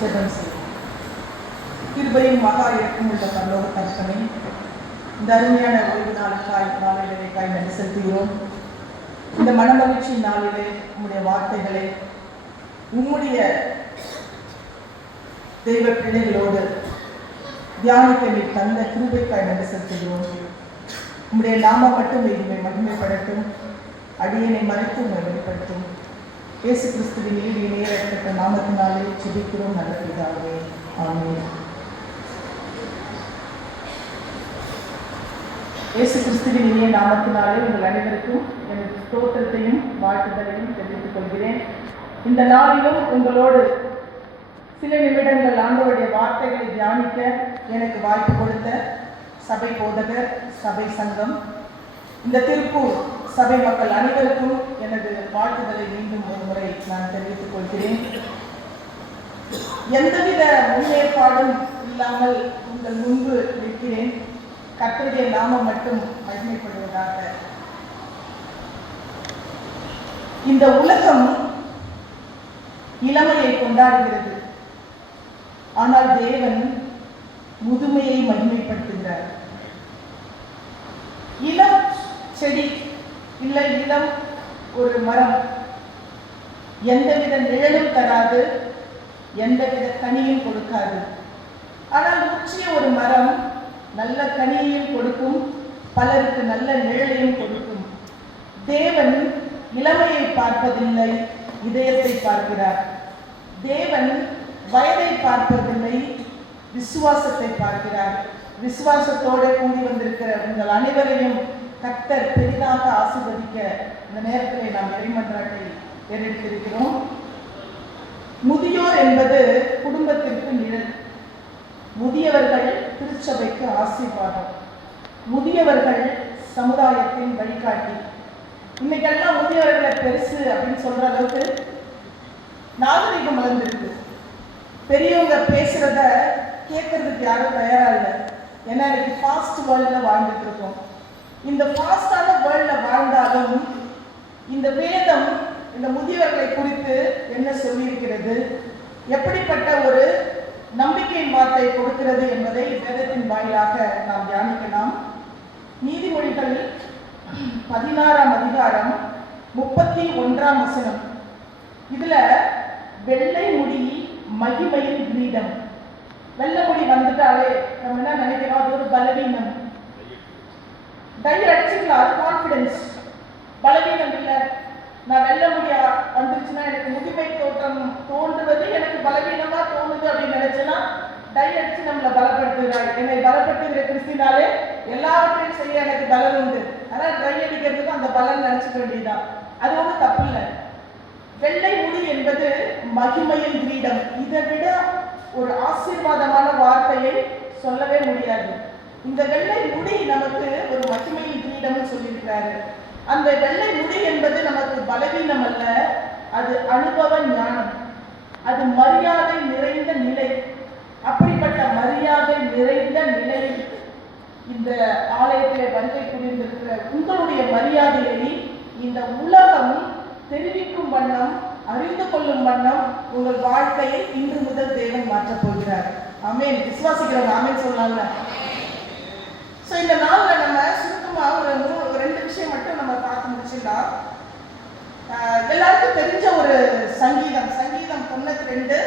ஜெபம் செய்வோம். கிருபையும் மகா இறக்கமுள்ள பரலோக தர்ப்பணி இந்த அருமையான ஓய்வு நாளுக்காய் நாளிலேக்காய் நன்றி செலுத்துகிறோம். இந்த மனமகிழ்ச்சி நாளிலே உங்களுடைய வார்த்தைகளை உம்முடைய தெய்வ பிள்ளைகளோடு தியானிக்க நீ தந்த கிருபைக்காய் நன்றி செலுத்துகிறோம். உங்களுடைய நாம மட்டும் இதுமை மகிமைப்படட்டும். அடியனை மறைத்து உண்மை வெளிப்படுத்தும். இயேசு கிறிஸ்துவின் நீடி நேரப்பட்ட நாமத்தினாலே சுபிக்கிறோம் நல்ல பிதாவே இயேசு கிறிஸ்துவின் இனிய நாமத்தினாலே உங்கள் அனைவருக்கும் எனது ஸ்தோத்திரத்தையும் வாழ்த்துதலையும் தெரிவித்துக் கொள்கிறேன் இந்த நாளிலும் உங்களோடு சில நிமிடங்கள் ஆண்டவருடைய வார்த்தைகளை தியானிக்க எனக்கு வாய்ப்பு கொடுத்த சபை போதகர் சபை சங்கம் இந்த திருப்பூர் சபை மக்கள் அனைவருக்கும் எனது வாழ்த்துதலை மீண்டும் ஒரு முறை நான் தெரிவித்துக் கொள்கிறேன். எந்தவித முன்னேற்பாடும் இல்லாமல் உங்கள் முன்பு நிற்கிறேன். கர்த்தருடைய நாமம் மட்டும் மகிமைப்படுவதாக. இந்த உலகம் இளமையை கொண்டாடுகிறது. ஆனால் தேவன் முதுமையை மகிமைப்படுத்துகிறார். இளம் செடி இல்லை இளம் ஒரு மரம். எந்தவித நிழலும் தராது எந்தவித கனியும் கொடுக்காது. ஆனால் உச்சிய ஒரு மரம் நல்ல கனியையும் கொடுக்கும் பலருக்கு நல்ல நிழலையும் கொடுக்கும். தேவன் இளமையை பார்ப்பதில்லை இதயத்தை பார்க்கிறார். தேவன் வயதை பார்ப்பதில்லை விசுவாசத்தை பார்க்கிறார். விசுவாசத்தோடு கூடி வந்திருக்கிற உங்கள் அனைவரையும் கர்த்தர் பெரிதாக ஆசிர்வதிக்க இந்த நேரத்தில் நாம் இறைமன்றாட்டை ஏறெடுத்திருக்கிறோம். முதியோர் என்பது குடும்பத்திற்கு நிழல். முதியவர்கள் திருச்சபைக்கு ஆசீர்வாதம். முதியவர்கள் சமுதாயத்தின் வழிகாட்டி. இன்னைக்கெல்லாம் முதியவர்களை பெருசு அப்படின்னு சொல்ற அளவுக்கு நாகரிகம் வளர்ந்துருக்கு. பெரியவங்க பேசுறத கேட்கறதுக்கு யாரும் தயாரா இல்லை. ஏன்னா இன்னைக்கு ஃபாஸ்ட் வேர்ல்டில் வாழ்ந்துட்டு இருக்கோம். இந்த ஃபாஸ்டான வேர்ல்டில் வாழ்ந்தாலும் இந்த வேதம் இந்த முதியவர்களை குறித்து என்ன சொல்லியிருக்கிறது? எப்படிப்பட்ட ஒரு நம்பிக்கையின் வார்த்தை கொடுக்கிறது என்பதை வேதத்தின் வாயிலாக நாம் தியானிக்கலாம். நீதிமொழிகள் பதினாறாம் அதிகாரம் முப்பத்தி ஒன்றாம் வசனம். இதுல வெள்ளை முடி மகிமையின் கிரீடம். வெள்ளை முடி வந்துட்டாலே நம்ம என்ன நினைக்கிறோம்? அது ஒரு பலவீனம். தைரியம் அடிச்சுக்கலாம் அது கான்ஃபிடென்ஸ் பலவீனம் இல்லை. நான் வெல்ல முடியா வந்துருச்சுன்னா எனக்கு முதுமை தோற்றம் தோன்றுவது எனக்கு பலவீனமா தோணுது அப்படின்னு நினைச்சேன்னா டை அடிச்சு நம்மளை பலப்படுத்துகிறாள் என்னை பலப்படுத்துகிற கிறிஸ்தினாலே எல்லாவற்றையும் செய்ய எனக்கு பலம் உண்டு. ஆனால் ட்ரை அடிக்கிறதுக்கு அந்த பலன் நினைச்சுக்க வேண்டியதுதான். அது ஒன்றும் தப்பு இல்லை வெள்ளை முடி என்பது மகிமையின் கிரீடம். இதை விட ஒரு ஆசீர்வாதமான வார்த்தையை சொல்லவே முடியாது. இந்த வெள்ளை முடி நமக்கு ஒரு மகிமையின் கிரீடம்னு சொல்லியிருக்காரு. அந்த வெள்ளை முடி என்பது நமக்கு பலவீனம் அல்ல அது அனுபவ ஞானம். அது மரியாதை நிறைந்த நிலை. அப்படிப்பட்ட மரியாதை நிறைந்த நிலையில் இந்த ஆலயத்தில் வருகை புரிந்திருக்கிற உங்களுடைய மரியாதையை இந்த உலகம் தெரிவிக்கும் வண்ணம் அறிந்து கொள்ளும் வண்ணம் உங்கள் வாழ்க்கையை இன்று முதல் தேவன் மாற்றப் போகிறார். அமேன் விசுவாசிக்கிறவங்க அமேன் சொல்லலாம்ல? ஸோ இந்த நாளில் நம்ம சுருக்கமாக ஒரு மூணு ஒரு ரெண்டு விஷயம் மட்டும் நம்ம பார்த்து முடிச்சிடலாம். எல்லாருக்கும் தெரிஞ்ச ஒரு சங்கீதம். சங்கீதம் தொண்ணூத்தி ரெண்டு.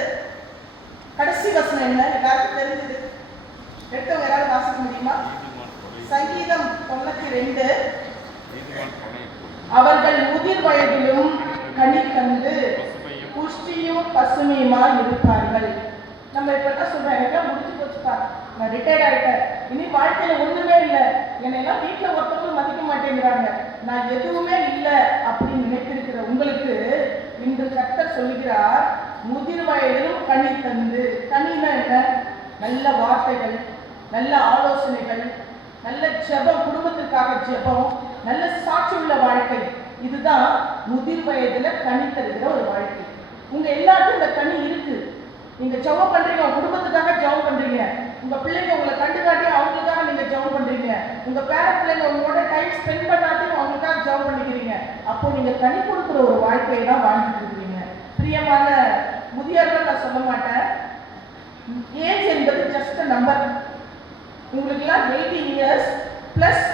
கடைசி வசனம் என்ன? எல்லாருக்கும் தெரிஞ்சது. எடுத்தவங்க யாராவது வாசிக்க முடியுமா? சங்கீதம் தொண்ணூத்தி ரெண்டு. அவர்கள் முதிர் வயதிலும் கனி கண்டு புஷ்டியும் பசுமையுமா இருப்பார்கள். நம்ம இப்ப என்ன சொல்றோம். எனக்கெல்லாம் முடிஞ்சு போச்சுப்பா. நான் ரிட்டையர்ட் ஆயிட்டேன். இனி வாழ்க்கையில ஒண்ணுமே இல்லை. என்னையெல்லாம் வீட்டுல ஒருத்தவங்களும் மதிக்க மாட்டேங்கிறாங்க. நான் எதுவுமே இல்லை அப்படின்னு நினைத்திருக்கிற உங்களுக்கு இன்று கத்தர் சொல்லுகிறார் முதிர் வயதிலும் கனி தந்து கனினா என்ன? நல்ல வார்த்தைகள் நல்ல ஆலோசனைகள் நல்ல ஜெபம் குடும்பத்திற்காக ஜெபம் நல்ல சாட்சியுள்ள வாழ்க்கை. இதுதான் முதிர் வயதுல கனி தருகிற ஒரு வாழ்க்கை. உங்க எல்லாருக்கும் இந்த கனி இருக்கு. நீங்க ஜெபம் பண்றீங்க உங்க குடும்பத்துக்காக ஜெபம் பண்றீங்க. உங்க பிள்ளைங்க உங்களை கண்டுகாட்டி அவங்களுக்காக நீங்க ஜெபம் பண்றீங்க. உங்க பேர பிள்ளைங்க உங்களோட டைம் ஸ்பெண்ட் பண்ணாட்டி அவங்களுக்காக ஜெபம் பண்ணிக்கிறீங்க. அப்போ நீங்க கனி கொடுக்குற ஒரு வாழ்க்கையை தான் வாழ்ந்துட்டு இருக்கிறீங்க பிரியமான முதியோர்கள் நான் சொல்ல மாட்டேன். ஏஜ் என்பது ஜஸ்ட் நம்பர் உங்களுக்குலாம் எயிட்டீன் இயர்ஸ் ப்ளஸ்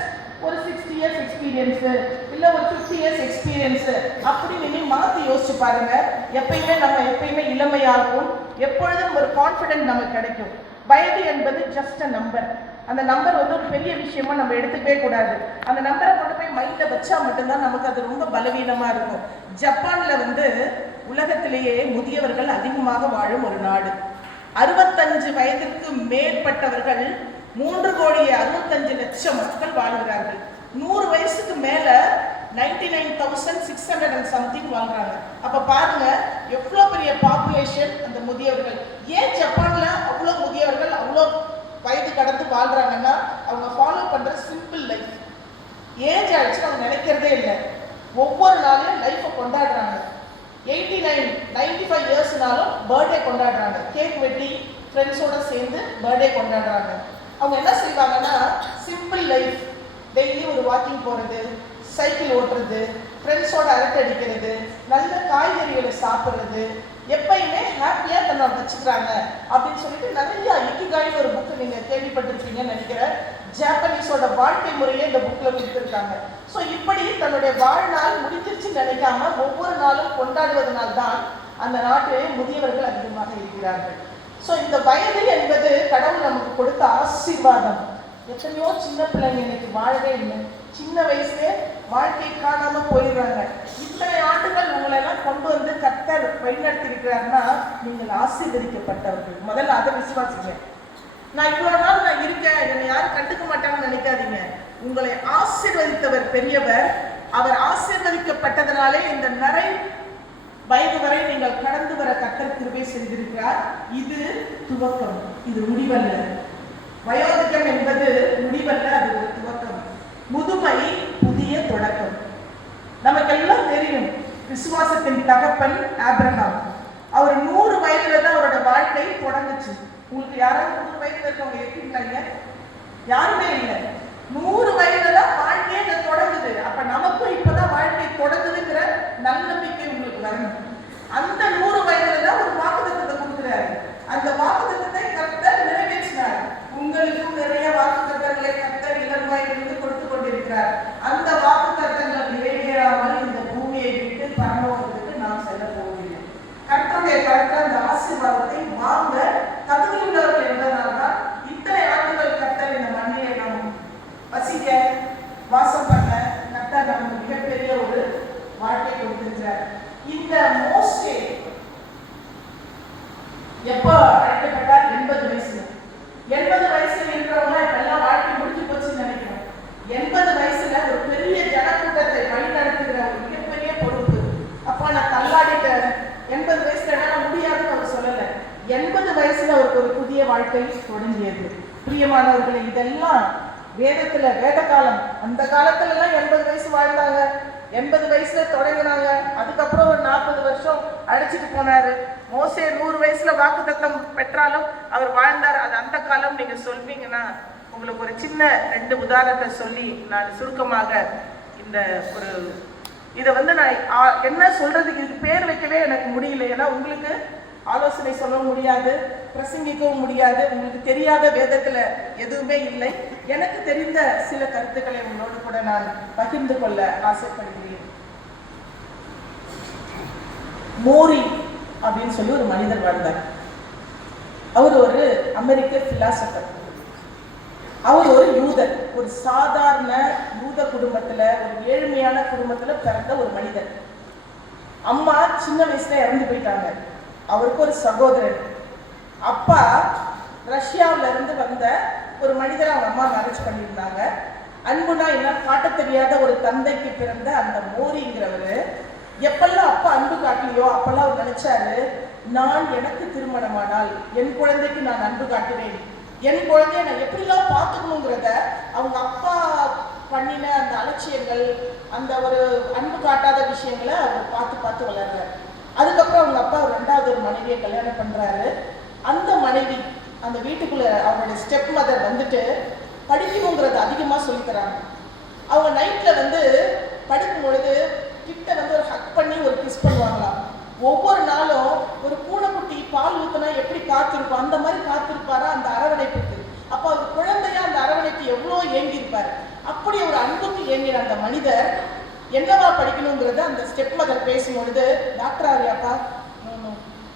ஒரு சிக்ஸ்டி இயர்ஸ் எக்ஸ்பீரியன்ஸு இல்லை ஒரு ஃபிஃப்டி இயர்ஸ் எக்ஸ்பீரியன்ஸு அப்படி நீங்கள் மாற்றி யோசிச்சு பாருங்க. எப்பயுமே நம்ம எப்பயுமே இளமையாகவும் எப்பொழுதும் ஒரு கான்ஃபிடென்ட் நமக்கு கிடைக்கும். வயது என்பது ஜஸ்ட் அ நம்பர் அந்த நம்பர் வந்து ஒரு பெரிய விஷயமா நம்ம எடுத்துக்கவே கூடாது. அந்த நம்பரை கொண்டு போய் மைண்டில் வச்சா மட்டும்தான் நமக்கு அது ரொம்ப பலவீனமாக இருக்கும். ஜப்பானில் வந்து உலகத்திலேயே முதியவர்கள் அதிகமாக வாழும் ஒரு நாடு. அறுபத்தஞ்சு வயதிற்கு மேற்பட்டவர்கள் மூன்று கோடியே அறுபத்தஞ்சு லட்சம் மக்கள் வாழ்கிறார்கள். நூறு வயசுக்கு மேல ninety nine thousand six hundred and something வாழ்றாங்க அப்ப பாருங்க எவ்வளோ பெரிய பாப்புலேஷன் அந்த முதியவர்கள். ஏன் ஜப்பான்ல அவ்வளோ முதியவர்கள் அவ்வளோ வயது கடந்து வாழ்றாங்கன்னா அவங்க ஃபாலோ பண்ற சிம்பிள் லைஃப் ஏஜ் ஆயிடுச்சு அவங்க நினைக்கிறதே இல்லை. ஒவ்வொரு நாளையும் லைஃப்பை கொண்டாடுறாங்க. எயிட்டி நைன் நைன்டி ஃபைவ் இயர்ஸ்னாலும் பர்த்டே கொண்டாடுறாங்க. கேக் வெட்டி ஃப்ரெண்ட்ஸோட சேர்ந்து பர்த்டே கொண்டாடுறாங்க. அவங்க என்ன செய்வாங்கன்னா சிம்பிள் லைஃப் டெய்லி ஒரு வாக்கிங் போகிறது சைக்கிள் ஓட்டுறது ஃப்ரெண்ட்ஸோட அரட்டை அடிக்கிறது நல்ல காய்கறிகளை சாப்பிட்றது எப்பயுமே ஹாப்பியாக தன்னை வச்சுக்கிறாங்க அப்படின்னு சொல்லிட்டு நிறைய இக்கிகாய் ஒரு புக்கு நீங்கள் கேள்விப்பட்டிருப்பீங்கன்னு நினைக்கிறேன். ஜாப்பனீஸோட வாழ்க்கை முறையே இந்த புக்கில் கொடுத்துருக்காங்க. ஸோ இப்படி தன்னுடைய வாழ்நாள் முடிஞ்சிருச்சு நினைக்காம ஒவ்வொரு நாளும் கொண்டாடுவதனால் தான் அந்த நாட்டிலே முதியவர்கள் அதிகமாக இருக்கிறார்கள். ஸோ இந்த வயது என்பது கடவுள் நமக்கு கொடுத்த ஆசீர்வாதம். எத்தனையோ சின்ன பிள்ளைங்க இன்னைக்கு வாழவே இல்லை. சின்ன வயசுலே வாழ்க்கை காணாம போயிடுறாங்க. இத்தனை ஆண்டுகள் உங்களை எல்லாம் கொண்டு வந்து கத்தர் வழிநடத்திருக்கிறாருன்னா நீங்கள் ஆசீர்வதிக்கப்பட்டவர்கள். முதல்ல அதை விசுவாசிங்க. நான் இவ்வளவு நாள் நான் இருக்கேன். என்னை யாரும் கண்டுக்க மாட்டாங்கன்னு நினைக்காதீங்க. உங்களை ஆசீர்வதித்தவர் பெரியவர். அவர் ஆசீர்வதிக்கப்பட்டதனாலே இந்த நிறை வயது வரை நீங்கள் கடந்து வர கத்தர் திருவை செய்திருக்கிறார். இது துவக்கம். இது முடிவல்ல. வயோதிகம் என்பது முடிவல்ல அது ஒரு துவக்கம். முதுமை புதிய தொடக்கம். நமக்கெல்லாம் தெரியும் விசுவாசத்தின் தகப்பன் ஆப்ரஹாம் அவர் நூறு வயதுல தான் அவரோட வாழ்க்கை தொடங்குச்சு. உங்களுக்கு யாராவது நூறு வயதுல இருக்கவங்க இருக்கீங்களா யாருமே இல்லை. நூறு வயதுல தான் வாழ்க்கையே இதை தொடங்குது. அப்ப நமக்கும் இப்பதான் வாழ்க்கை தொடங்குதுங்கிற நன்னம்பிக்கை உங்களுக்கு வரணும். அந்த நூறு வயதுல தான் ஒரு வாக்குத்தத்தை கொடுக்குறாரு. அந்த வாக்குத்தத்தை உங்களுக்கும் நிறைய வாக்குத்தத்தங்களை கர்த்தர் இளம் வயதிலிருந்து கொடுத்து கொண்டிருக்கிறார். அந்த வாக்கு நிறைவேறாமல் இந்த பூமியை விட்டு பரலோகத்துக்கு நாம் செல்ல போவதில்லை கர்த்தருடைய கருத்து அந்த ஆசீர்வாதத்தை வாங்க தகுதியுள்ளவர்கள் என்பதனால்தான் இத்தனை ஆண்டுகள் கர்த்தர் இந்த மண்ணிலே நாம் வசிக்க வாசம் பண்ண கர்த்தர் நமக்கு மிகப்பெரிய ஒரு வாழ்க்கை கொடுத்திருக்கிறார் இந்த மோஸ்டே எப்போ அழைக்கப்பட்டார் எண்பது வயசுல எண்பது வயசுல இருக்கிறவங்க இப்ப எல்லாம் வாழ்க்கை முடிஞ்சு போச்சுன்னு நினைக்கிறோம் எண்பது வயசுல ஒரு பெரிய ஜனக்கூட்டத்தை வழிநடத்துகிற ஒரு மிகப்பெரிய பொறுப்பு அப்பா நான் தள்ளாடிட்டேன் எண்பது வயசுல என்னால முடியாதுன்னு அவர் சொல்லல எண்பது வயசுல அவருக்கு ஒரு புதிய வாழ்க்கை தொடங்கியது. பிரியமானவர்களை இதெல்லாம் வேதத்துல வேத காலம் அந்த காலத்துல எல்லாம் எண்பது வயசு வாழ்ந்தாங்க. எண்பது வயசுல தொடங்கினாங்க. அதுக்கப்புறம் ஒரு நாற்பது வருஷம் அழைச்சிட்டு போனாரு. மோசே நூறு வயசுல வாக்குத்தத்தம் பெற்றாலும் அவர் வாழ்ந்தார். அது அந்த காலம் நீங்க சொல்வீங்கன்னா உங்களுக்கு ஒரு சின்ன ரெண்டு உதாரணத்தை சொல்லி நான் சுருக்கமாக இந்த ஒரு இதை வந்து நான் என்ன சொல்றதுக்கு இதுக்கு பேர் வைக்கவே எனக்கு முடியல. ஏன்னா உங்களுக்கு ஆலோசனை சொல்ல முடியாது. பிரசங்கிக்கவும் முடியாது. உங்களுக்கு தெரியாத வேதத்துல எதுவுமே இல்லை. எனக்கு தெரிந்த சில கருத்துக்களை உங்களோடு கூட நான் பகிர்ந்து கொள்ள ஆசைப்படுகிறேன். மோரி அப்படின்னு சொல்லி ஒரு மனிதர் வாழ்ந்தார். அவர் ஒரு அமெரிக்க பிலாசபர் அவர் ஒரு யூதர். ஒரு சாதாரண யூத குடும்பத்துல ஒரு ஏழ்மையான குடும்பத்துல பிறந்த ஒரு மனிதர். அம்மா சின்ன வயசுல இறந்து போயிட்டாங்க. அவருக்கு ஒரு சகோதரன். அப்பா ரஷ்யாவில் இருந்து வந்த ஒரு மனிதரை அவங்க அம்மா மேரேஜ் பண்ணியிருந்தாங்க. அன்புனா என்ன? காட்ட தெரியாத ஒரு தந்தைக்கு பிறந்த அந்த மோரிங்கிறவர் எப்பெல்லாம் அப்பா அன்பு காட்டலையோ அப்பெல்லாம் அவர் நினைச்சாரு நான் எனக்கு திருமணமானால் என் குழந்தைக்கு நான் அன்பு காட்டுவேன். என் குழந்தைய நான் எப்படிலாம் பார்த்துக்கணுங்கிறத அவங்க அப்பா பண்ணின அந்த அலட்சியங்கள் அந்த ஒரு அன்பு காட்டாத விஷயங்களை அவர் பார்த்து பார்த்து வளர்றாரு. அதுக்கப்புறம் அவங்க அப்பா ரெண்டாவது ஒரு மனைவியை கல்யாணம் பண்ணுறாரு அந்த மனைவி அந்த வீட்டுக்குள்ள அவருடைய ஸ்டெப் மதர் வந்துட்டு படிக்கணுங்கிறத அதிகமாக சொல்லித்தராங்க அவங்க நைட்டில் வந்து படுக்கும் பொழுது கிட்ட வந்து ஒரு ஹக் பண்ணி ஒரு கிஸ் பண்ணுவாங்களாம். ஒவ்வொரு நாளும் ஒரு பூனைக்குட்டி பால் ஊத்துனா எப்படி காத்திருப்போம் அந்த மாதிரி காத்திருப்பாரா? அந்த அரவணைப்புக்கு. அப்போ அவர் குழந்தையா அந்த அரவணைப்பு எவ்வளோ ஏங்கியிருப்பார்? அப்படி ஒரு அன்புக்கு ஏங்கின அந்த மனிதர் என்னவா படிக்கணுங்கிறத அந்த ஸ்டெப் மதர் பேசும்பொழுது டாக்டர் ஆகியாப்பா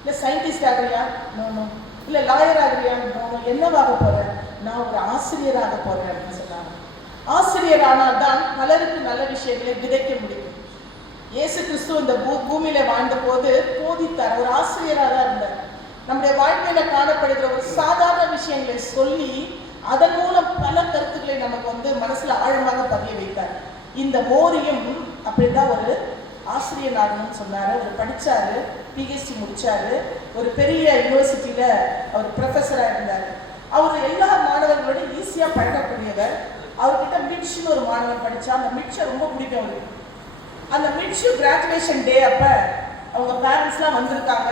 இல்லை சயின்டிஸ்ட் ஆகிறியா? நோனோ இல்லை லாயர் ஆகிறியா? நோனோ என்னவாக போகிறேன் நான் ஒரு ஆசிரியராக போகிறேன் அப்படின்னு சொன்னாங்க. ஆசிரியர் ஆனால் தான் பலருக்கு நல்ல விஷயங்களை விதைக்க முடியும். இயேசு கிறிஸ்து இந்த பூ பூமியில வாழ்ந்த போது போதித்தார். ஒரு ஆசிரியராக தான் இருந்தார். நம்முடைய வாழ்க்கையில காணப்படுகிற ஒரு சாதாரண விஷயங்களை சொல்லி அதன் மூலம் பல கருத்துக்களை நமக்கு வந்து மனசுல ஆழமாக பதிய வைத்தார். இந்த மோரியும் அப்படிதான் ஒரு ஆசிரியர் ஆகணும்னு சொன்னார். அவர் படித்தார் பிஹெச்டி முடித்தார் ஒரு பெரிய யூனிவர்சிட்டியில் அவர் ப்ரொஃபஸராக இருந்தார். அவர் எல்லா மாணவர்களோட ஈஸியாக பழகக்கூடியவர். அவர்கிட்ட மிட்ஸ்னு ஒரு மாணவன் படித்தா அந்த மிட்ஸை ரொம்ப பிடிக்கும் அவருக்கு. அந்த மிட்ஷு கிராஜுவேஷன் டே அப்போ அவங்க பேரண்ட்ஸ்லாம் வந்திருக்காங்க.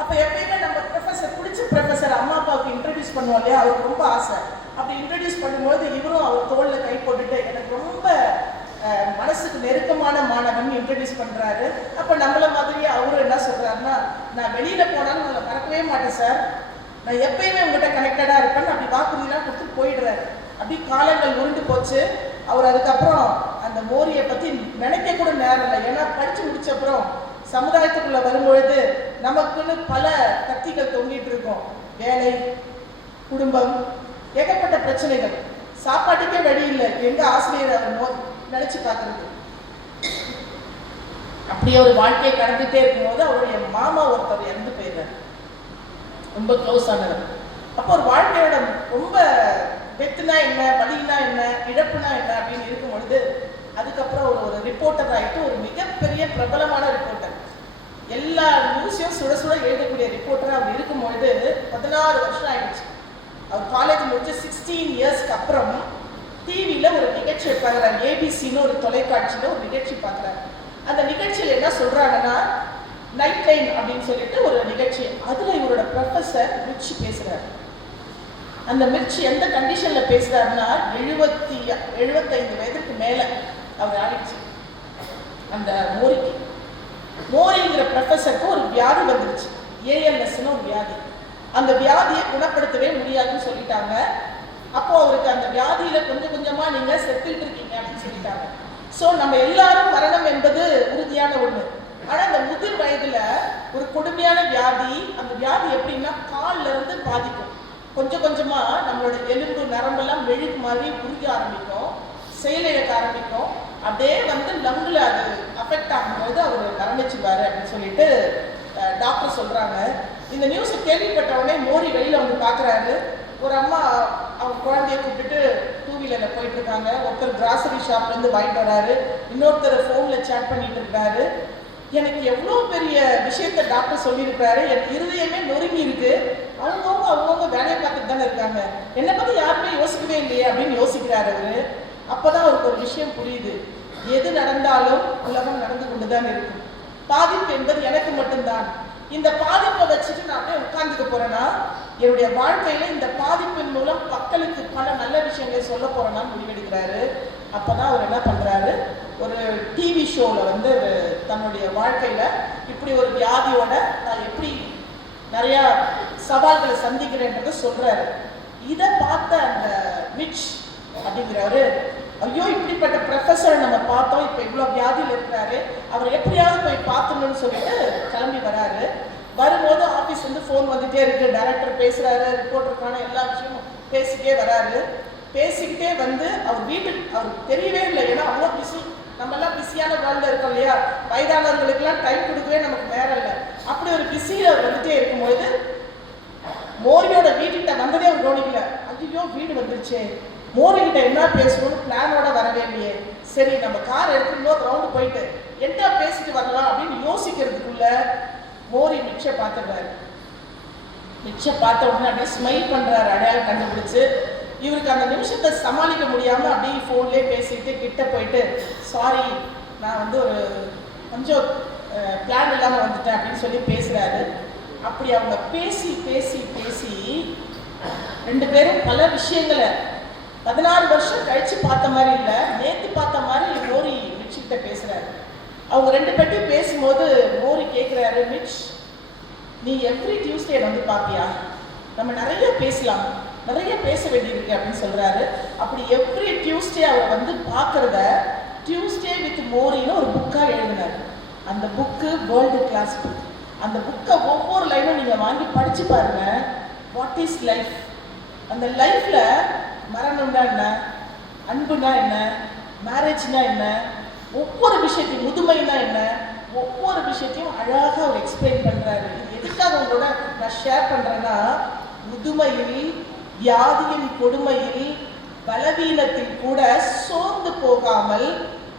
அப்போ எப்பயுமே நம்ம ப்ரொஃபஸர் பிடிச்ச ப்ரொஃபஸர் அம்மா அப்பாவுக்கு இன்ட்ரடியூஸ் பண்ணுவோம் இல்லையா? அவருக்கு ரொம்ப ஆசை. அப்படி இன்ட்ரடியூஸ் பண்ணும்போது இவரும் அவர் தோளில் கை போட்டுட்டு எனக்கு ரொம்ப மனசுக்கு நெருக்கமான மாணவன் இன்ட்ரடியூஸ் பண்ணுறாரு அப்போ நம்மளை மாதிரியே அவரும் என்ன சொல்கிறாருன்னா நான் வெளியில் போனாலும் உங்களை மறக்கவே மாட்டேன் சார் நான் எப்பயுமே உங்கள்கிட்ட கனெக்டடாக இருப்பேன்னு அப்படி வாக்குறுதிலாம் கொடுத்து போயிடுறாரு அப்படி காலங்கள் உருண்டு போச்சு. அவர் அதுக்கப்புறம் அந்த மோரியை பற்றி நினைக்க கூட நேரம் இல்லை. ஏன்னா படித்து முடிச்ச அப்புறம் சமுதாயத்துக்குள்ள வரும்பொழுது நமக்குன்னு பல கத்திகள் தொங்கிட்டு இருக்கோம். வேலை குடும்பம் ஏகப்பட்ட பிரச்சனைகள். சாப்பாட்டுக்கே வழி இல்லை. எங்கள் ஆசிரியர் அவர் மோ நினைச்சு பார்க்குறது. அப்படியே ஒரு வாழ்க்கையை கடந்துட்டே இருக்கும்போது அவருடைய மாமா ஒருத்தர் இறந்து போயிடுறாரு. ரொம்ப க்ளோஸ் ஆனவர். அப்போ ஒரு வாழ்க்கையோட ரொம்ப டெத்துனா என்ன வலினா என்ன இழப்புனா என்ன அப்படின்னு இருக்கும் பொழுது அதுக்கப்புறம் ஒரு ஒரு ரிப்போர்ட்டர் ஆகிட்டு ஒரு மிகப்பெரிய பிரபலமான ரிப்போர்ட்டர் எல்லா நியூஸையும் சுட சுட எழுதக்கூடிய ரிப்போர்ட்டர் அவர் இருக்கும் பொழுது பதினாறு வருஷம் ஆயிடுச்சு. அவர் காலேஜ் முடிச்சு சிக்ஸ்டீன் இயர்ஸ்க்கு அப்புறம் டிவியில் ஒரு நிகழ்ச்சியை பார்க்குறாரு ஏபிசின்னு ஒரு தொலைக்காட்சியில் ஒரு நிகழ்ச்சி பார்க்குறாரு அந்த நிகழ்ச்சியில் என்ன சொல்கிறாங்கன்னா நைட் லைன் அப்படின்னு சொல்லிட்டு ஒரு நிகழ்ச்சி. அதில் இவரோட ப்ரொஃபஸர் மிர்ச்சி பேசுகிறார் அந்த மிர்ச்சி எந்த கண்டிஷனில் பேசுகிறாருன்னா எழுபத்தி எழுபத்தைந்து வயதுக்கு மேலே அவர் ஆயிடுச்சு. அந்த மோரிக்கு. மோரிங்கிற ப்ரொஃபஸருக்கு ஒரு வியாதி வந்துருச்சு. ஏஎல்எஸ்னு ஒரு வியாதி. அந்த வியாதியை குணப்படுத்தவே முடியாதுன்னு சொல்லிட்டாங்க. அப்போ அவருக்கு அந்த வியாதியில கொஞ்சம் கொஞ்சமா நீங்க செத்துட்டு இருக்கீங்க அப்படின்னு சொல்லிட்டாங்க. ஸோ நம்ம எல்லாரும் மரணம் என்பது உறுதியான ஒண்ணு. ஆனா அந்த முதிர் வயதுல ஒரு கொடுமையான வியாதி அந்த வியாதி எப்படின்னா கால்ல இருந்து பாதிக்கும். கொஞ்சம் கொஞ்சமா நம்மளோட எலும்பு நரம்பெல்லாம் மெழுகு மாதிரி உருக ஆரம்பிக்கும் செயலிழக்க ஆரம்பிக்கும். அதே வந்து லங்குல அது அஃபெக்ட் ஆகும்போது அவர் மரணிச்சுவாரு அப்படின்னு சொல்லிட்டு டாக்டர் சொல்றாங்க. இந்த நியூஸை கேள்விப்பட்ட உடனே மோரி வெளியில வந்து பாக்குறாரு. ஒரு அம்மா அவங்க குழந்தைய கூப்பிட்டுட்டு டூ வீலரில் போயிட்டு இருக்காங்க ஒருத்தர் கிராசரி ஷாப்லேருந்து வாங்கிட்டு வராரு. இன்னொருத்தர் ஃபோனில் சேட் பண்ணிட்டு இருக்காரு. எனக்கு எவ்வளோ பெரிய விஷயத்த டாக்டர் சொல்லியிருக்காரு என் இருதயமே நொறுங்கி இருக்கு. அவங்கவுங்க அவங்கவுங்க வேலையை பார்த்துட்டு தானே இருக்காங்க. என்னை பற்றி யாருமே யோசிக்கவே இல்லையே அப்படின்னு யோசிக்கிறாரு அப்போ தான் அவருக்கு ஒரு விஷயம் புரியுது. எது நடந்தாலும் உலகம் நடந்து கொண்டு தான் இருக்கும். பாதிப்பு என்பது எனக்கு மட்டும்தான். இந்த பாதிப்பை வச்சுட்டு நான் அப்படியே உட்கார்ந்துக்க போகிறேன்னா என்னுடைய வாழ்க்கையில இந்த பாதிப்பின் மூலம் மக்களுக்கு பல நல்ல விஷயங்களை சொல்ல போறேன்னா முடிவெடுக்கிறாரு. அப்பதான் அவர் என்ன பண்றாரு? ஒரு டிவி ஷோல வந்து தன்னுடைய வாழ்க்கையில இப்படி ஒரு வியாதியோட நான் எப்படி நிறைய சவால்களை சந்திக்கிறேன்றதை சொல்றாரு. இதை பார்த்த அந்த மிச் அப்படிங்கிறவரு ஐயோ இப்படிப்பட்ட ப்ரொஃபஸர் நம்ம பார்த்தோம். இப்போ இவ்வளோ வியாதியில் இருக்கிறாரு. அவர் எப்படியாவது போய் பார்த்துணும்னு சொல்லிட்டு கிளம்பி வராரு. வரும்போது ஆஃபீஸ் வந்து ஃபோன் வந்துட்டே இருக்கு. டேரக்டர் பேசுறாரு ரிப்போர்ட்டருக்கான எல்லா விஷயமும் பேசிக்கிட்டே வராரு. பேசிக்கிட்டே வந்து அவர் வீட்டுக்கு அவர் தெரியவே இல்லை. ஏன்னா அவ்வளோ பிஸி நம்மெல்லாம் பிஸியான வேர்ல்டில் இருக்கோம் இல்லையா? வயதானவர்களுக்கெல்லாம் டைம் கொடுக்கவே நமக்கு நேரம் இல்லை. அப்படி ஒரு பிஸியில் அவர் வந்துட்டே இருக்கும்போது மோரியோட வீட்டுக்கிட்ட வந்ததே அவர் கவனிக்கல. ஐயோ வீடு வந்துருச்சே. மோரிக்கிட்ட என்ன பேசணும்னு பிளானோட வரவே இல்லையே. சரி நம்ம கார் எடுத்து இன்னொரு ரவுண்டு போயிட்டு என்ன பேசிட்டு வரலாம் அப்படின்னு யோசிக்கிறதுக்குள்ள மோரி மிச்ச பார்த்துடுறாரு. மிச்ச பார்த்த உடனே அப்படியே ஸ்மைல் பண்ணுறாரு அடையாளம் கண்டுபிடிச்சு. இவருக்கு அந்த நிமிஷத்தை சமாளிக்க முடியாமல் அப்படியே ஃபோன்லேயே பேசிட்டு கிட்ட போயிட்டு சாரி நான் வந்து ஒரு கொஞ்சம் பிளான் இல்லாமல் வந்துட்டேன் அப்படின்னு சொல்லி பேசுகிறாரு அப்படி அவங்க பேசி பேசி பேசி ரெண்டு பேரும் பல விஷயங்களை பதினாறு வருஷம் கழிச்சு பார்த்த மாதிரி இல்லை நேற்று பார்த்த மாதிரி மோரி மிச்சிக்கிட்ட பேசுகிறாரு அவங்க ரெண்டு பேர்ட்டையும் பேசும்போது மோரி கேட்குறாரு மிச் நீ எவ்ரி டியூஸ்டே வந்து பார்ப்பியா நம்ம நிறைய பேசலாம். நிறைய பேச வேண்டியிருக்கு அப்படின்னு சொல்கிறாரு அப்படி எவ்ரி டியூஸ்டே அவர் வந்து பார்க்குறத டியூஸ்டே வித் மோரின்னு ஒரு புக்காக எழுதினார். அந்த புக்கு வேர்ல்டு கிளாஸ் புக் அந்த புக்கை ஒவ்வொரு லைனும் நீங்கள் வாங்கி படித்து பாருங்க. வாட் இஸ் லைஃப் அந்த லைஃப்பில் மரணம்னா என்ன? அன்புனா என்ன? மேரேஜ்னா என்ன? ஒவ்வொரு விஷயத்தையும் முதுமைனா என்ன? ஒவ்வொரு விஷயத்தையும் அழகாக அவர் எக்ஸ்பிளைன் பண்ணுறாரு எதுக்காக உங்களோட நான் ஷேர் பண்ணுறேன்னா முதுமையில் வியாதியின் கொடுமையில் பலவீனத்தில் கூட சோர்ந்து போகாமல்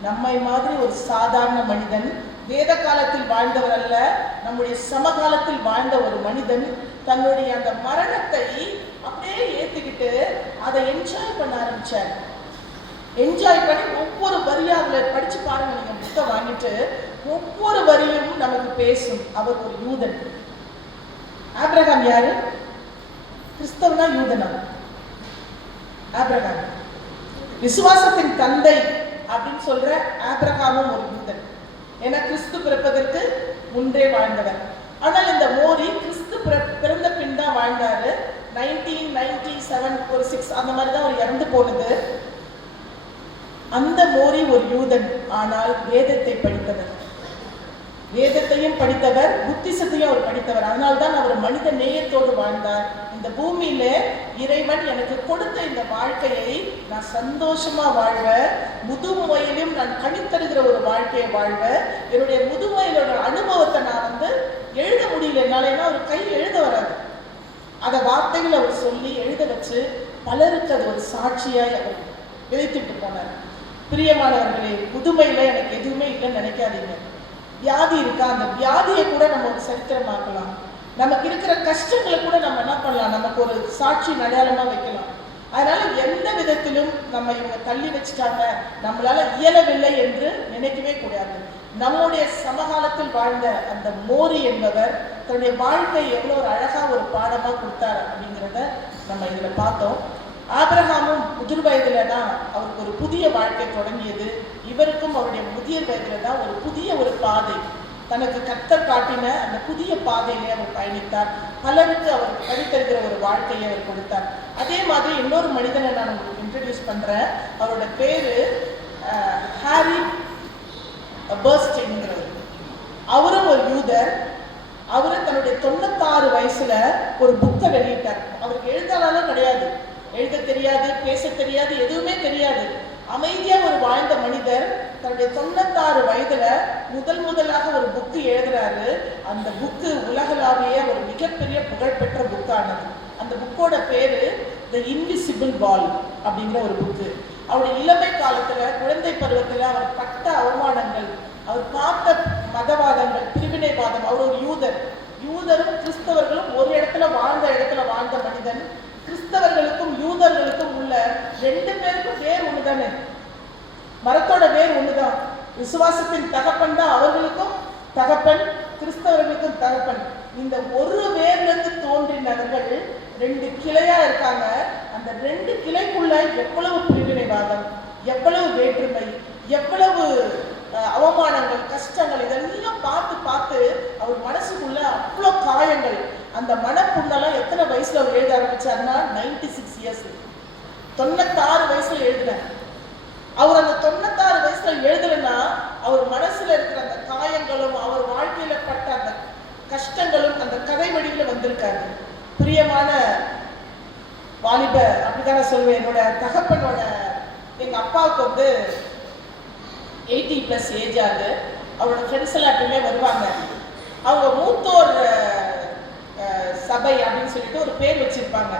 நம்மை மாதிரி ஒரு சாதாரண மனிதன் வேத காலத்தில் வாழ்ந்தவர் அல்ல நம்முடைய சமகாலத்தில் வாழ்ந்த ஒரு மனிதன் தன்னுடைய அந்த மரணத்தை அப்படியே ஏற்றுக்கிட்டு அதை என்ஜாய் பண்ண ஆரம்பித்தார் என்ஜாய் பண்ணி ஒவ்வொரு வரியா அதில் படித்து பாருங்க. நீங்க புத்தகம் வாங்கிட்டு ஒவ்வொரு வரியும் நமக்கு பேசும் அவர் ஒரு யூதன். யார் யாரு? கிறிஸ்தவனா யூதனா? ஆப்ரகாம். விசுவாசத்தின் தந்தை அப்படின்னு சொல்ற ஆப்ரகாமும் ஒரு யூதன். ஏன்னா கிறிஸ்து பிறப்பதற்கு முன்றே வாழ்ந்தவர். ஆனால் இந்த மோரி கிறிஸ்து பிற- பிறந்த பின் தான் வாழ்ந்தாரு. நைன்டீன் நைன்டி செவன் ஒரு சிக்ஸ் அந்த மாதிரி தான் அவர் இறந்து போனது. அந்த மோரி ஒரு யூதன் ஆனால் வேதத்தை படித்தவர். வேதத்தையும் படித்தவர் புத்திசத்தையும் அவர் படித்தவர். அதனால்தான் அவர் மனித நேயத்தோடு வாழ்ந்தார். இந்த பூமியில இறைவன் எனக்கு கொடுத்த இந்த வாழ்க்கையை நான் சந்தோஷமா வாழ்வ முதுமையிலும் நான் கணித்தருகிற ஒரு வாழ்க்கையை வாழ்வ என்னுடைய முதுமையிலோட அனுபவத்தை நான் வந்து எழுத முடியல. என்னால அவர் ஒரு கை எழுத வராது. அதை வார்த்தைகளை அவர் சொல்லி எழுத வச்சு பலருக்கு அது ஒரு சாட்சியாய் அவர் விதைத்துட்டு போனார். பிரியமானவர்களே புதுமையில் எனக்கு எதுவுமே இல்லைன்னு நினைக்காதீங்க. வியாதி இருக்கா? அந்த வியாதியை கூட நம்ம ஒரு சரித்திரமாக்கலாம். நமக்கு இருக்கிற கஷ்டங்களை கூட நம்ம என்ன பண்ணலாம்? நமக்கு ஒரு சாட்சி அடையாளமா வைக்கலாம். அதனால எந்த விதத்திலும் நம்ம இவங்க தள்ளி வச்சுட்டாங்க நம்மளால இயலவில்லை என்று நினைக்கவே கூடாது. நம்முடைய சமகாலத்தில் வாழ்ந்த அந்த மோரி என்பவர் தன்னுடைய வாழ்க்கை எவ்வளோ ஒரு அழகா ஒரு பாடமா கொடுத்தார் அப்படிங்கிறத நம்ம இதுல பார்த்தோம். ஆபிரகாமும் முதிர் வயதுல தான் அவருக்கு ஒரு புதிய வாழ்க்கை தொடங்கியது. இவருக்கும் அவருடைய முதிய வயதுல தான் ஒரு புதிய ஒரு பாதை. தனக்கு கத்தர் காட்டின அந்த புதிய பாதையிலே அவர் பயணித்தார். பலருக்கு அவர் கழித்தருகிற ஒரு வாழ்க்கையை அவர் கொடுத்தார். அதே மாதிரி இன்னொரு மனிதனை நான் உங்களுக்கு இன்ட்ரடியூஸ் பண்றேன். அவரோட பேரு ஹாரி பர்ஸ்டின்ங்கிறவர். அவரும் ஒரு யூதர். அவரும் தன்னுடைய தொண்ணூத்தாறு வயசுல ஒரு புக்கை வெளியிட்டார். அவருக்கு எழுத்தாளர்லாம் கிடையாது. எழுத தெரியாது பேச தெரியாது எதுவுமே தெரியாது. அமைதியா ஒரு வாழ்ந்த மனிதர் தன்னுடைய தொண்ணூத்தாறு வயதுல முதல் முதலாக ஒரு புக்கு எழுதுறாரு. அந்த புக்கு உலகளாவிய ஒரு மிகப்பெரிய புகழ்பெற்ற புக்கானது அந்த புக்கோட பேரு த இன்விசிபிள் பால் அப்படிங்கிற ஒரு புக்கு அவருடைய இளமை காலத்துல குழந்தை பருவத்துல அவர் பட்ட அவமானங்கள் அவர் பார்த்த மதவாதங்கள் பிரிவினைவாதம் அவர் ஒரு யூதர். யூதரும் கிறிஸ்தவர்களும் ஒரு இடத்துல வாழ்ந்த இடத்துல வாழ்ந்த மனிதன். கிறிஸ்தவர்களுக்கும் யூதர்களுக்கும் உள்ள ரெண்டு பேருக்கும் வேர் ஒண்ணுதானே? மரத்தோட வேர் ஒண்ணுதான். விசுவாசத்தின் தகப்பன் தான் அவர்களுக்கும் தகப்பன் கிறிஸ்தவர்களுக்கும் தகப்பன். இந்த ஒரு வேர்லேருந்து தோன்றினவர்கள் ரெண்டு கிளையா இருக்காங்க. அந்த ரெண்டு கிளைக்குள்ள எவ்வளவு பிரிவினைவாதம் எவ்வளவு வேற்றுமை எவ்வளவு அவமானங்கள் கஷ்டங்கள் இதெல்லாம் பார்த்து பார்த்து அவர் மனசுக்குள்ள அவ்வளோ காயங்கள். அந்த மனப்புண்ணெல்லாம் வயசுல அவர் எழுத ஆரம்பிச்சாருன்னா நைன்டி சிக்ஸ் இயர்ஸ் தொண்ணூத்தாறு வயசுல எழுதினார் அவர் அந்த தொண்ணூத்தாறு வயசுல எழுதலைன்னா அவர் மனசுல இருக்கிற அந்த காயங்களும் அவர் வாழ்க்கையில பட்ட அந்த கஷ்டங்களும் அந்த கதை வடிவில் வந்திருக்காரு. பிரியமான வாலிப அப்படிதானே சொல்லுவேன் என்னோட தகப்பனோட எங்க அப்பாவுக்கு வந்து எயிட்டி ப்ளஸ் ஏஜ் ஆகுது. அவரோட ஃப்ரெண்ட்ஸ் எல்லாம் எப்பயுமே வருவாங்க. அவங்க மூத்தோர் சபை அப்படின்னு சொல்லிட்டு ஒரு பேர் வச்சிருப்பாங்க.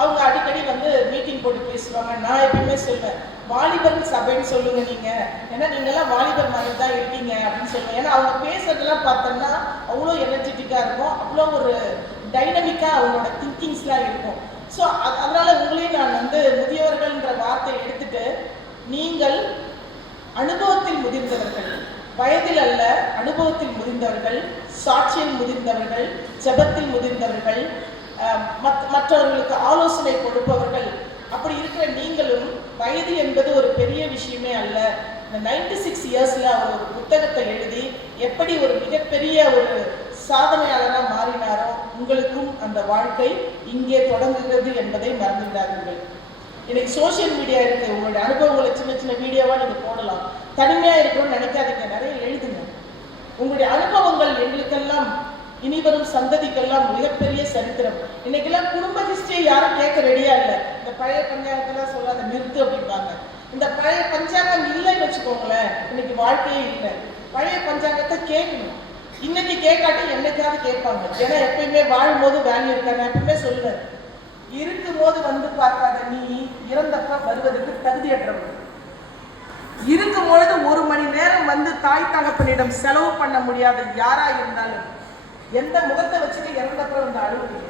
அவங்க அடிக்கடி வந்து மீட்டிங் போட்டு பேசுவாங்க. நான் எப்பயுமே சொல்லுவேன் வாலிபர் சபைன்னு சொல்லுங்க நீங்க. ஏன்னா நீங்கெல்லாம் வாலிபர் மாதிரி தான் இருக்கீங்க அப்படின்னு சொல்லுவேன் ஏன்னா அவங்க பேசுறதெல்லாம் பார்த்தோம்னா அவ்வளோ எனர்ஜெட்டிக்காக இருக்கும். அவ்வளோ ஒரு டைனமிக்காக அவங்களோட திங்கிங்ஸ்லாம் இருக்கும். ஸோ அதனால உங்களையும் நான் வந்து முதியவர்கள்ன்ற வார்த்தையை எடுத்துட்டு நீங்கள் அனுபவத்தில் முதிர்ந்தவர்கள் வயதில் அல்ல அனுபவத்தில் முதிர்ந்தவர்கள் சாட்சியில் முதிர்ந்தவர்கள் ஜெபத்தில் முதிர்ந்தவர்கள் மத்- மற்றவர்களுக்கு ஆலோசனை கொடுப்பவர்கள். அப்படி இருக்கிற நீங்களும் வயது என்பது ஒரு பெரிய விஷயமே அல்ல. இந்த நைன்டி சிக்ஸ் இயர்ஸில் அவர் ஒரு புத்தகத்தை எழுதி எப்படி ஒரு மிகப்பெரிய ஒரு சாதனையாளராக மாறினாரோ உங்களுக்கும் அந்த வாழ்க்கை இங்கே தொடங்குகிறது என்பதை மறந்துவிடாதீர்கள். இன்னைக்கு சோஷியல் மீடியா இருக்கு. உங்களுடைய அனுபவங்களை சின்ன சின்ன வீடியோவாக நீங்கள் போடலாம். தனிமையாக இருக்கணும்னு நினைக்காதீங்க. நிறைய எழுதுங்க. உங்களுடைய அனுபவங்கள் எங்களுக்கெல்லாம் இனி வரும் சந்ததிக்கெல்லாம் மிகப்பெரிய சரித்திரம். இன்னைக்கெல்லாம் குடும்ப ஹிஸ்டரியை யாரும் கேட்க ரெடியா இல்லை. இந்த பழைய பஞ்சாங்கத்தெல்லாம் சொல்லாத நிறுத்து அப்படிம்பாங்க. இந்த பழைய பஞ்சாங்கம் இல்லைன்னு வச்சுக்கோங்களேன் இன்னைக்கு வாழ்க்கையே இல்லை. பழைய பஞ்சாங்கத்தை கேட்கணும். இன்னைக்கு கேட்காட்டி என்னைக்காவது கேட்பாங்க. ஏன்னா எப்பயுமே வாழும்போது வேல்யூ இருக்கா நான் எப்பவுமே சொல்லுவேன் இருக்கும்போது வந்து பார்க்காத நீ இறந்தப்ப வருவதற்கு தகுதியற்றவன். இருக்கும் பொழுது ஒரு மணி நேரம் வந்து தாய் தகப்பனிடம் செலவு பண்ண முடியாத யாரா இருந்தாலும் எந்த முகத்தை வச்சுட்டு இறந்தப்புறம் வந்து அழுகுறீங்க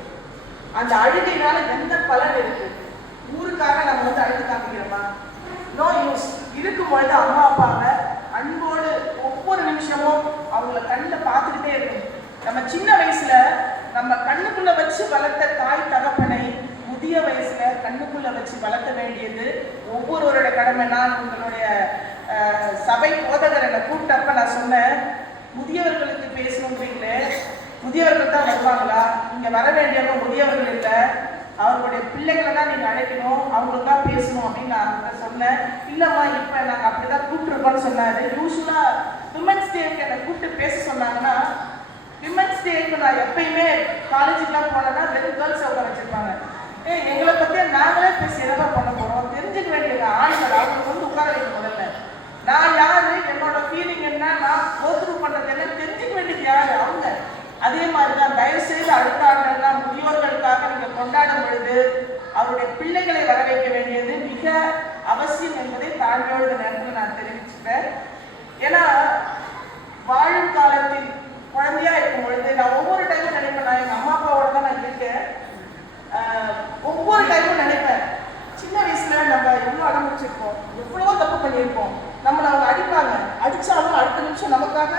அந்த அழுகையினால எந்த பலன் இருக்கு? ஊருக்காக நம்ம வந்து அழுது காமிக்கிறோமா? நோ யூஸ் இருக்கும் பொழுது அம்மா அப்பாவை அன்போடு ஒவ்வொரு நிமிஷமும் அவங்கள கண்ணில் பார்த்துக்கிட்டே இருக்கும் நம்ம சின்ன வயசுல நம்ம கண்ணுக்குள்ள வச்சு வளர்த்த தாய் தகப்பனை முதிய வயசுல கண்ணுக்குள்ள வச்சு வளர்க்க வேண்டியது ஒவ்வொருவரோட கடமை. நான் உங்களுடைய சபை போதகர் என்னை கூப்பிட்டப்ப நான் சொன்னேன் முதியவர்களுக்கு பேசணுன்றீங்களே முதியவர்கள் தான் வருவாங்களா? இங்க வர வேண்டியவங்க முதியவர்கள் இல்லை. அவர்களுடைய பிள்ளைகளை தான் நீங்க அழைக்கணும். அவங்களுக்கு தான் பேசணும் அப்படின்னு நான் சொன்னேன். இல்லம்மா இப்ப நாங்க அப்படிதான் கூப்பிட்டுருக்கோம்னு சொன்னாரு. யூஸ்வலா விமன்ஸ் டேக்கு என்னை கூப்பிட்டு பேச சொன்னாங்கன்னா விமன்ஸ் டேக்கு நான் எப்பயுமே காலேஜுக்குலாம் போனேன்னா வெறும் கேர்ள்ஸ் உட்கார வச்சிருப்பாங்க. எங்களை பத்தி நாங்களே பேசி சிறப்பாக பண்ண போகிறோம் தெரிஞ்சுக்க வேண்டியது ஆண்கள் அவங்களுக்கு வந்து உட்கார வைக்க முதல்ல. நான் யாரு? என்னோட ஃபீலிங் என்ன? நான் கோத்ரூ பண்ணுறது என்ன? தெரிஞ்சுக்க வேண்டியது யாரு? அவங்க. அதே மாதிரி தான் தயவு செய்து அடுத்த ஆண்டுலாம் முதியோர்களுக்காக நீங்கள் கொண்டாடும் பொழுது அவருடைய பிள்ளைகளை வர வைக்க வேண்டியது மிக அவசியம் என்பதை தாழ்மையோடு இந்த நேரத்தில் நான் தெரிவிச்சுட்டேன் ஏன்னா வாழும் காலத்தில் குழந்தையா இருக்கும் பொழுது நான் ஒவ்வொரு டைமும் நினைப்பேன் நான் எங்கள் அம்மா அப்பாவோட தான் நான் இருக்கேன். ஒவ்வொரு டைமும் நினைப்பேன். சின்ன வயசுல நம்ம எவ்வளோ அடம்பிச்சிருப்போம் எவ்வளவோ தப்பு பண்ணியிருப்போம். நம்மளை அவங்க அடிப்பாங்க. அடித்தாலும் அடுத்த நிமிஷம் நமக்காக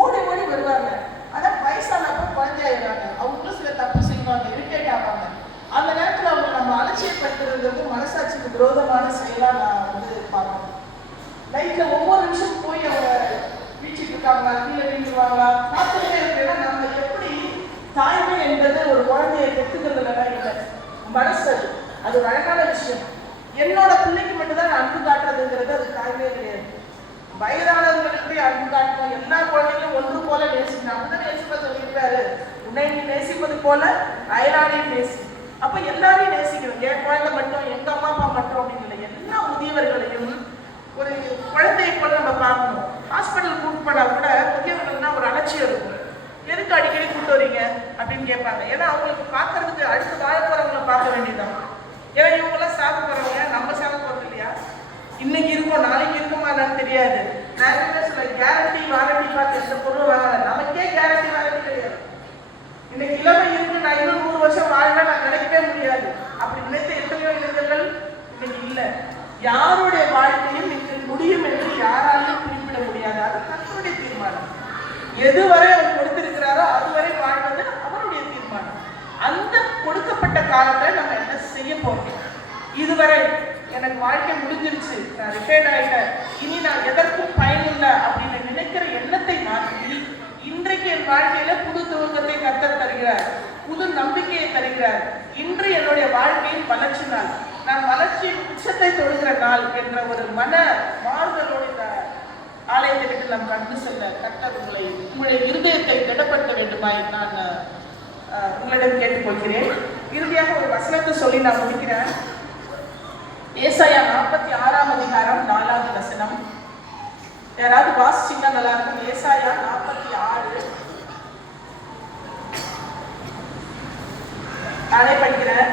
ஓடி ஓடி வருவாங்க. ஆனால் வயசானப்போ குழந்தையாயிடுறாங்க. அவங்களும் சில தப்பு செய்வாங்க இரிட்டேட் ஆவாங்க. அந்த நேரத்தில் அவங்க நம்ம அலட்சியப்படுத்துறது மனசாட்சிக்கு விரோதமான செயலாக நான் வந்து பார்க்கணும் நைட்டில் ஒவ்வொரு நிமிஷம் போய் அவங்க வீச்சுட்டு இருக்காங்களா கீழே வீழ்ந்துருவாங்களா பார்த்துட்டே தாய்மை என்பது ஒரு குழந்தையை பெற்றுக்கிறதுல இல்லை? மனசு அது அது ஒரு அழகான விஷயம். என்னோட பிள்ளைக்கு மட்டும்தான் அன்பு காட்டுறதுங்கிறது அது தாய்மையே கிடையாது. வயதானவர்களுக்கு அன்பு காட்டணும் எல்லா குழந்தைகளும் ஒன்று போல நேசிக்கணும். அப்படிதான் நேசிப்ப சொல்லியிருக்காரு. உன்னை நீ நேசிப்பது போல அயலானையும் நேசி. அப்ப எல்லாரையும் நேசிக்கணும். என் குழந்தை மட்டும் எங்க அம்மா அப்பா மட்டும் அப்படின்னு இல்லை. எல்லா முதியவர்களையும் ஒரு குழந்தையை போல நம்ம பார்க்கணும். ஹாஸ்பிட்டல் கூட்டு போனா கூட முதியவர்கள்னா ஒரு அலட்சியம் இருக்கும் எதுக்கு அடிக்கடி கூட்டு வரீங்க அப்படின்னு கேட்பாங்க ஏன்னா அவங்களுக்கு பார்க்கறதுக்கு அடுத்து வாழ போறவங்களை பார்க்க வேண்டியதுதான் ஏன்னா இவங்கெல்லாம் சாக போறவங்க நம்ம சாக போறது இல்லையா இன்னைக்கு இருக்கும் நாளைக்கு தெரியாது. நிறைய பேர் சொல்ல கேரண்டி வாரண்டி பார்த்து எந்த பொருளும் வாங்கல. நமக்கே கேரண்டி வாரண்டி கிடையாது. இன்னைக்கு இளமை இருக்கு நான் இன்னும் நூறு வருஷம் வாழ்வேன் நான் நினைக்கவே முடியாது. அப்படி நினைத்த எத்தனையோ இளைஞர்கள் இன்னைக்கு இல்லை. யாருடைய வாழ்க்கையும் இன்று முடியும் என்று யாராலையும் குறிப்பிட முடியாது. அது தன்னுடைய தீர்மானம். எதுவரை அவர் கொடுத்திருக்கிறாரோ அதுவரை வாழ்வது அவருடைய தீர்மானம். அந்த கொடுக்கப்பட்ட காலத்தை நம்ம என்ன செய்ய போகிறோம் இதுவரை எனக்கு வாழ்க்கை முடிஞ்சிருச்சு. நான் ரிட்டையர்ட் ஆகிட்டேன் இனி நான் எதற்கும் பயனில்லை அப்படின்னு நினைக்கிற எண்ணத்தை மாற்றி இன்றைக்கு என் வாழ்க்கையில புது துவக்கத்தை கத்தர் தருகிறார். புது நம்பிக்கையை தருகிறார். இன்று என்னுடைய வாழ்க்கையின் வளர்ச்சி நாள். நான் வளர்ச்சியின் உச்சத்தை தொழுகிற நாள் என்ற ஒரு மன மாறுதலோடு இந்த ஆலயத்திற்கு நாம் கண்டு செல்ல கத்தர் உங்களை உங்களுடைய இருதயத்தை திடப்படுத்த வேண்டுமாய் நான் உங்களிடம் கேட்டுக்கொள்கிறேன். இறுதியாக ஒரு வசனத்தை சொல்லி நான் முடிக்கிறேன். ஏசாயா நாற்பத்தி ஆறாம் அதிகாரம் நாலாவது வசனம். யாராவது வாசிச்சிங்கன்னா நல்லா இருக்கும் ஏசாயா நாற்பத்தி ஆறு. நானே படிக்கிறேன்.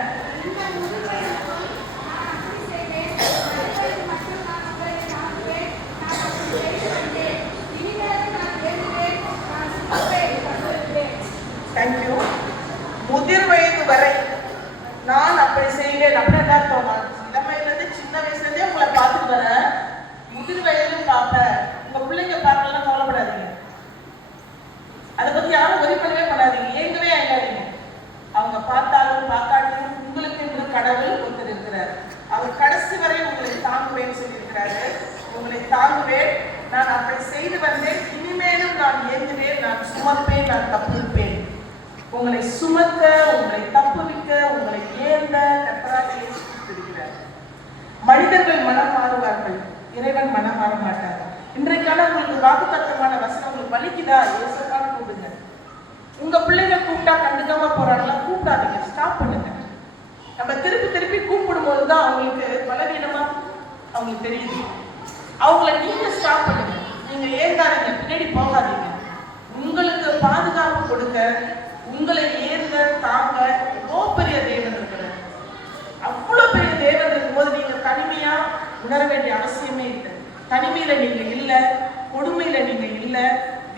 தேங்க்யூ முதிர் வயது வரை நான் அப்படி செய்வேன். அப்படின்னு என்ன அர்த்தம் நான் சின்ன வயதுலேருந்து சின்ன வயசுலேருந்தே உங்களை பார்த்துட்டு வரேன் முதிர் வயதிலும் பார்ப்பேன் உங்க பிள்ளைங்க பார்க்கலாம் கவலைப்படாதீங்க அதை பத்தி யாரும் ஒரி பண்ணவே பண்ணாதீங்க ஏங்கவே ஏங்காதீங்க அவங்க பார்த்தாலும் பார்க்காட்டியும் உங்களுக்கு என்று கடவுள் ஒருத்தர் இருக்கிறார் அவர் கடைசி வரை உங்களை தாங்குவேன்னு சொல்லியிருக்கிறாரு உங்க உங்களை தாங்குவேன் நான் அப்படி செய்து வந்தேன் இனிமேலும் நான் ஏங்குவேன் நான் சுமப்பேன் நான் தப்புவிப்பேன் உங்களை சுமக்க உங்களை தப்புவிக்க உங்களை ஏந்த கத்தராக இயேசு கிறிஸ்து இருக்கிறார் மனிதர்கள் மனம் மாறுவார்கள் இறைவன் மனம் மாற மாட்டார் இன்றைக்கான உங்களுக்கு வாக்குத்தத்தமான வசனம் உங்களுக்கு வலிக்குதா இயேசுக்கான கூப்பிடுங்க உங்க பிள்ளைங்க கூப்பிட்டா கண்டுக்காம போறாங்களா கூப்பிடாதீங்க ஸ்டாப் பண்ணுங்க நம்ம திருப்பி திருப்பி கூப்பிடும்போது தான் அவங்களுக்கு பலவீனமா அவங்களுக்கு தெரியுது அவங்கள நீங்க ஸ்டாப் பண்ணுங்க நீங்க ஏங்காதீங்க பின்னாடி போகாதீங்க உங்களுக்கு பாதுகாப்பு கொடுக்க உங்களை ஏந்த தாங்க எவ்வளோ பெரிய தேவன் இருக்கிறார் அவ்வளவு பெரிய தேவன் இருக்கும்போது நீங்க தனிமையா உணர வேண்டிய அவசியமே இல்லை. தனிமையில நீங்க இல்ல கொடுமையில நீங்க இல்ல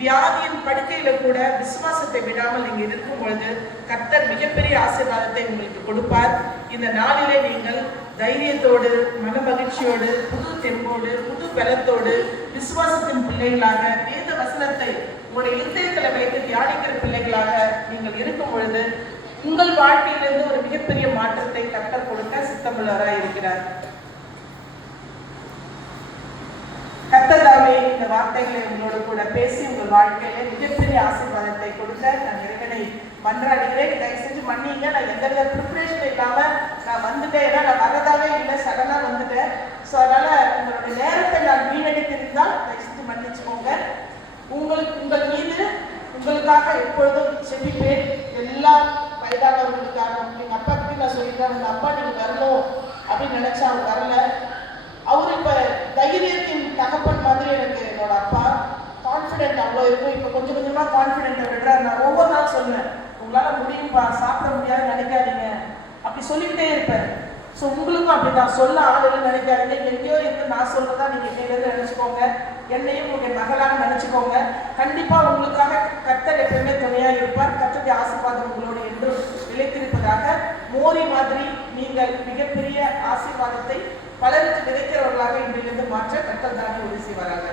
வியாதியின் படுக்கையில கூட விசுவாசத்தை விடாமல் நீங்க இருக்கும் பொழுது கர்த்தர் மிகப்பெரிய ஆசீர்வாதத்தை உங்களுக்கு கொடுப்பார். இந்த நாளிலே நீங்கள் தைரியத்தோடு மன மகிழ்ச்சியோடு புது தெம்போடு புது பலத்தோடு விசுவாசத்தின் பிள்ளைகளாக வேத வசனத்தை உங்களுடைய இருதயத்தில் வைத்து தியானிக்கிற பிள்ளைகளாக நீங்கள் இருக்கும் பொழுது உங்கள் வாழ்க்கையிலிருந்து ஒரு மிகப்பெரிய மாற்றத்தை கர்த்தர் கொடுக்க சித்தமுள்ளவராக இருக்கிறார். கத்ததாவே இந்த வார்த்தைகளை உங்களோடு கூட பேசி உங்கள் வாழ்க்கையில மிகப்பெரிய ஆசீர்வாதத்தை கொடுக்க நான் இறைவனை மன்றாடுகிறேன். தயவு செஞ்சு மன்னிங்க. நான் எந்த வித ப்ரிப்பரேஷன் இல்லாம நான் வந்துட்டேன். ஏன்னா நான் வரதாவே இல்லை. சடனா வந்துட்டேன். ஸோ அதனால உங்களுடைய நேரத்தை நான் வீணடித்திருந்தால் தயவு செஞ்சு மன்னிச்சுக்கோங்க. உங்களுக்கு உங்கள் மீது உங்களுக்காக எப்பொழுதும் செபிப்பேன். எல்லா வயதானவர்களுக்காக. எங்கள் அப்பா கிட்ட நான் சொல்லிட்டேன் உங்கள் அப்பா நீங்கள் வரணும். அப்படின்னு நினைச்சா அவர் வரல. அவர் இப்ப தைரியத்தின் தகப்பன் மாதிரி எனக்கு என்னோட அப்பா கான்ஃபிடென்ட் அவ்வளோ இருக்கும். இப்போ கொஞ்சம் கொஞ்சமா கான்ஃபிடென்ட்டை விடுறாரு. நான் ஒவ்வொரு நாள் சொன்னேன் உங்களால முடியும்பா? சாப்பிட முடியாதுன்னு நினைக்காதீங்க. அப்படி சொல்லிக்கிட்டே இருப்பேன் ஸோ உங்களுக்கும் அப்படிதான் சொல்ல ஆளுகள் நினைக்காதீங்க. எங்கேயோ இருந்து நான் சொல்றதா நீங்க கேட்டது நினைச்சுக்கோங்க. என்னையும் உங்களுடைய மகளாக நினைச்சுக்கோங்க. கண்டிப்பா உங்களுக்காக கர்த்தர் எப்பவுமே துணையா இருப்பார். கத்தத்தை ஆசீர்வாதம் உங்களோடு என்றும் நிலைத்திருப்பதாக மோரி மாதிரி நீங்கள் மிகப்பெரிய ஆசீர்வாதத்தை வளர்ச்சி விதைக்கிறவர்களாக இன்றிலிருந்து மாற்ற கத்தல் தானே உதவி செய்வாராங்க